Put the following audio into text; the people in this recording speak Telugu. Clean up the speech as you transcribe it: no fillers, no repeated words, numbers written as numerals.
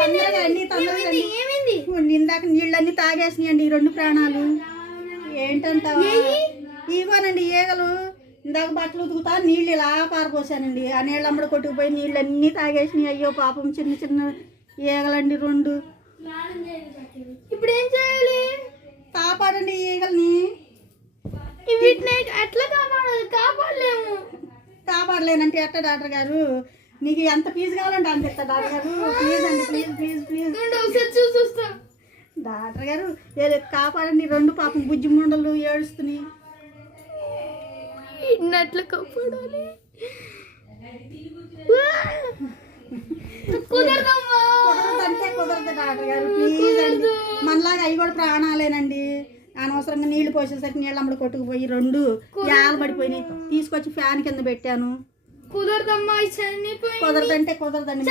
తొందరగా అండి ఇందాక నీళ్ళన్నీ తాగేసినాయండి ఈ రెండు ప్రాణాలు. ఏంటంటావా? ఇవ్వనండి ఈగలు. ఇందాక బట్టలు ఉతుకుతా నీళ్ళు ఇలా పారపోసానండి. ఆ నీళ్ళు అమ్మడి కొట్టుకుపోయి నీళ్ళన్నీ తాగేసినాయి. అయ్యో పాపం, చిన్న చిన్న ఈగలండి రెండు. ఇప్పుడు ఏం చేయాలి? కాపాడండి ఈగల్ని. వీటిని ఎట్లా కాపాడలేము. కాపాడలేనంటే ఎట్ట డాక్టర్ గారు? నీకు ఎంత ఫీజు కావాలంటే అంత ఇస్తా డాక్టర్ గారు. ప్లీజ్ అండి, ప్లీజ్ ప్లీజ్ ప్లీజ్ డాక్టర్ గారు. కాపాడండి రెండు పాపం బుజ్జి ముండలు ఏడుస్తున్నాయి. ఎట్లా కాపాడాలి? కుదరదంటే కుదరదు డాక్టర్ గారు, ప్లీజ్ అండి. మనలాగా అవి కూడా ప్రాణాలేనండి. అనవసరంగా నీళ్లు పోసేసరికి నీళ్ళు అమ్మడి కొట్టుకుపోయి రెండు యాలు పడిపోయినాయి. తీసుకొచ్చి ఫ్యాన్ కింద పెట్టాను. కుదరదమ్మా, కుదరదంటే కుదరదండి.